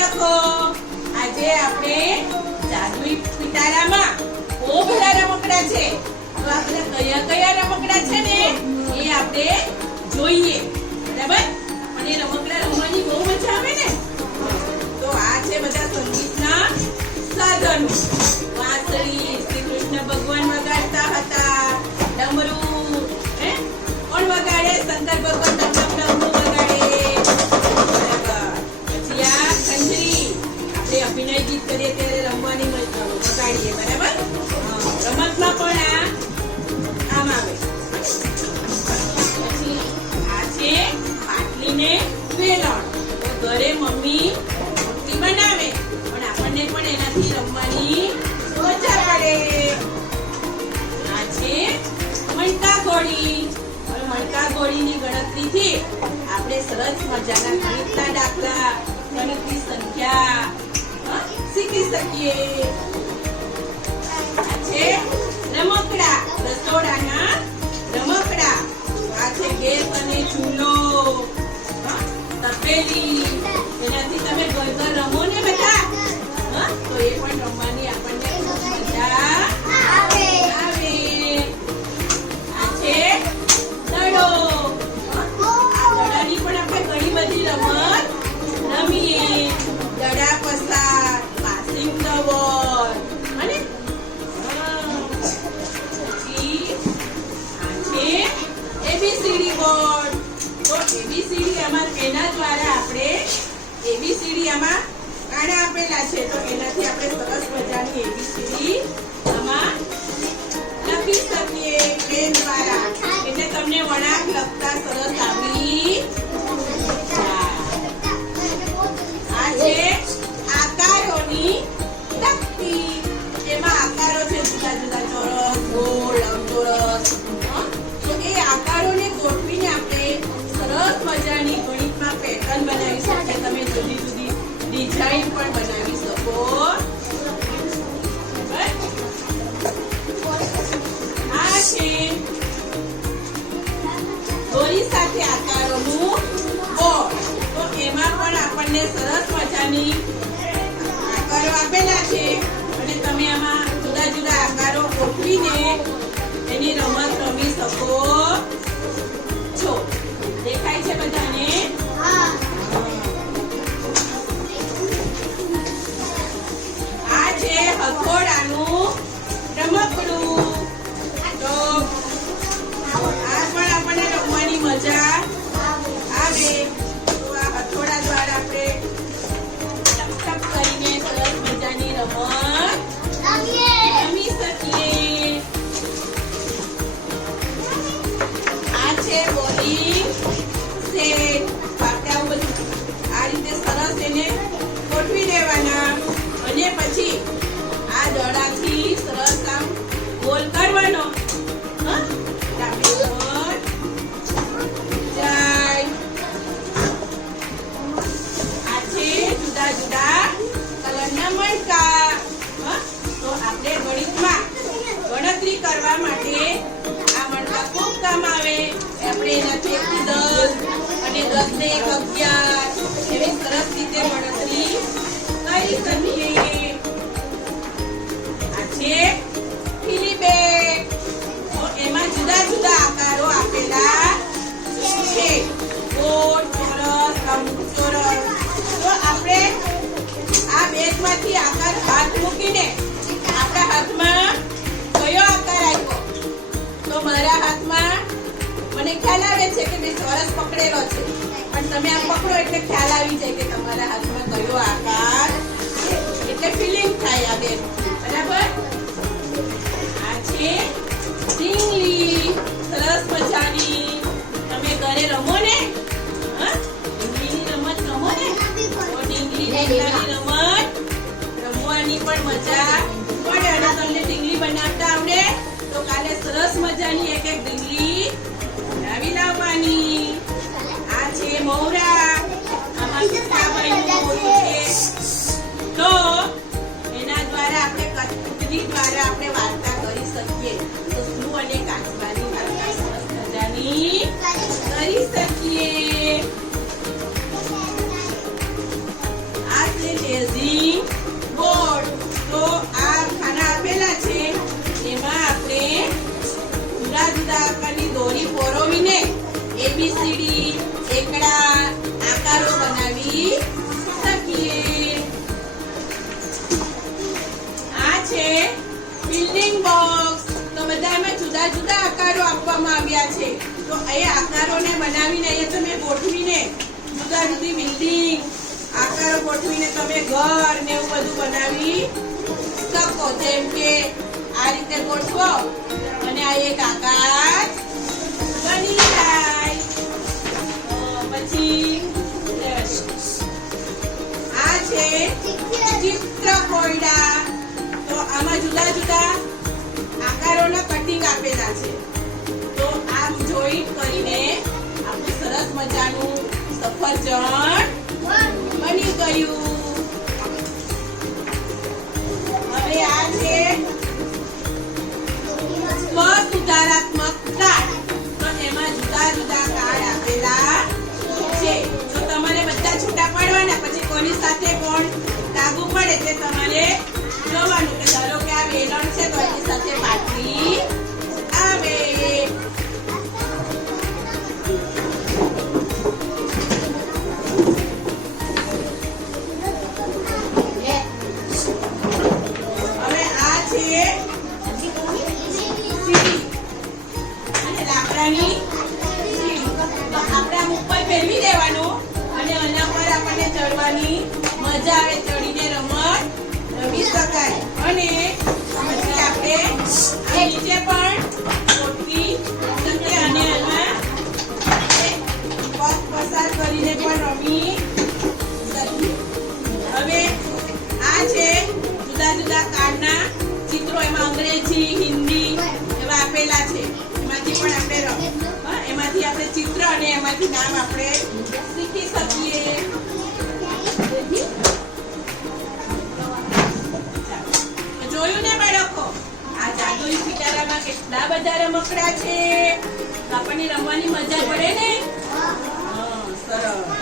બાળકો, આજે આપણે જાદુઈ પિટારામાં બહુ બધા રમકડા છે. તો આપણે કયા કયા રમકડા છે ને એ આપણે જોઈએ, બરાબર? અને રમકડા રમવાની બહુ મજા આવે ને. તો આ છે બધા સંગીતના સાધનો. વાંસળી શ્રી કૃષ્ણ ભગવાન વગાડતા હતા. ડમરું કોણ વગાડે? શંકર ભગવાન ડમરું વગાડે. પછી આ ખંજરી આપણે અભિનય ગીત કરીએ ત્યારે રમવાની વગાડીએ, બરાબર? રમતમાં પણ આમ આવે. પછી આ છે પાટલી ને વેલણ. ઘરે મમ્મી રોટલી બનાવે પણ આપણને પણ એનાથી રમવાની મજા પડે. આ છે મણકા ઘોડી. મણકા ઘોડીની ગણતરીથી આપણે સરસ મજાના ગણિતના દાખલા, ગણિતની સંખ્યા શીખી શકીએ. આ છે રમકડા, રસોડાના રમકડા. આ છે ગેસ અને ચૂલો, તપેલી. એનાથી તમે ઘર રમો ને બધા, તો એ પણ રમવાની આપણને ખૂબ મજા આવે. આ છે દડો. આ દડાની પણ આપણે ઘણી બધી રમત રમીએ. દડા પસાર, પાસિંગ ધ બોલ. અને પછી આ છે એબીસીડી બોર્ડ. તો એબીસીડી એના દ્વારા આપણે એબીસીડી આમાં કાણા આપેલા છે, તો એનાથી આપણે સરસ મજાની એબીસીડી આમાં લખી શકીએ પેન દ્વારા. એટલે તમને વળાંક લખતા સરસ આવડી જાય. આ છે આકારોની તકતી. એમાં આકારો છે જુદા જુદા, ચોરસ, ગોળ, લંબચોરસ. તો એ આકારોને ગોઠવીને આપણે સરસ મજાની ગણિતમાં પેટર્ન બનાવી શકીએ. તમે જુદી જુદી ડિઝાઇન પણ બનાવી શકો. આ છે દોરી સાથે આકારોનું બોર્ડ. તો એમાં પણ આપણને સરસ મજાની આકારો આપેલા છે અને તમે આમાં જુદા જુદા આકારો ગોઠવીને એની રમત રમી શકો છો. દેખાય છે બધાને? આ છે હથોડાનું રમકડું. તો આ પણ આપણને રમવાની મજા આવે. તો આ હથોડા દ્વારા આપણે ટપ ટપ કરીને સરસ મજાની રમત રમી શકીએ. આ છે બોલિંગ સેટ. આપણે આ રીતે સરસ એને ગોઠવી દેવાના અને પછી આ દડાથી સરસ આમ ગોલ કરવાનો. આ છે જુદા જુદા કલરના મણકા. તો આપણે ગણિતમાં ગણતરી કરવા માટે આ મણકા ખૂબ કામ આવે. આપણે એનાથી 1 થી 10 અને 10 ને 1 11 એવી સરસ રીતે ગણતરી કરી શકીએ. આ છે ફિલીબેટ. તો એમાં જુદા જુદા આકારો આપેલા છે, ગોળ, ચોરસ, લંબચોરસ. તો આપણે આ બેગમાંથી આકાર હાથ મૂકીને આપણા હાથમાં કયો આકાર આવ્યો? તો મારા હાથમાં મને ખ્યાલ આવે છે કે મેં ચોરસ પકડેલો છે, પણ તમે આ પકડો એટલે ખ્યાલ આવી જાય કે તમારા હાથમાં કયો આકાર છે. એટલે ફીલિંગ થાય આ બેગ, બરાબર? આ છે ઢીંગલી. સરસ મજાની તમે ઘરે રમો ને, ઢીંગલીની રમત રમો ને, તો ઢીંગલીની રમત રમવાની પણ મજા પડે. અને તમને ઢીંગલી બનાવતા આવડે તો કાલે સરસ મજાની એક એક ઢીંગલી બનાવી લાવવાની. આ છે મૌરા. આમાં સીતાબાઈનું મોટું છે. તો એના દ્વારા આપણે કથરી દ્વારા આપણે વાર્તા કરી શકીએ. તો શું અને કાચબાની વાર્તા સરસ મજાની કરી શકીએ. આ છે એબીસીડી એકડા આકારો બનાવી શકીએ. આ છે બિલ્ડિંગ બોક્સ. તો બધામાં જુદા જુદા આકારો આપવામાં આવ્યા છે. તો એ આકારોને બનાવીને અહીંયા તમે ગોઠવીને જુદા જુદી બિલ્ડિંગ આકારો ગોઠવીને તમે ઘર ને એવું બધું બનાવી શકો. જેમ કે આ રીતે ગોઠવો અને આ એક આકાશ બની જાય. પછી આ છે ચિત્ર કોયડા. તો આમાં જુદા જુદા આકારોના કટિંગ આપેલા છે. તો આમ જોઈન્ટ કરીને આપણું સરસ મજાનું સફરજન બની ગયું. હવે આ છે સ્વ સુધારાત્મક કાર્ડ. તો એમાં જુદા જુદા કાર્ડ આપેલા છે. તો તમારે બધા છૂટા પાડવાના. પછી કોની સાથે કોણ લાગુ પડે તે તમારે જોવાનું. કે ધારો કે આ વેલણ છે તો એની સાથે પાટલી આવે. હવે આ છે સીડી અને લાકડાની સીડી. તો આપણે આમ ઉપર ફેરવી દેવાનું અને આના પર આપણને ચડવાની મજા આવે. ચડીને રમત રમી શકાય. અને પછી આપણે આ નીચે પણ ગોઠવી શકીએ અને એમાં પગ પસાર કરીને પણ રમી શકીએ. હવે આ છે જુદા જુદા કાર્ડના ચિત્રો. એમાં અંગ્રેજી હિન્દી એવા આપેલા છે. એમાંથી પણ આપણે એમાંથી આપણે ચિત્ર અને એમાંથી નામ આપણે શીખી શકીએ. જોયું ને બાળકો, આ જાદુઈ સિતારામાં કેટલા બધા રમકડા છે. આપણને રમવાની મજા પડે ને. સરસ.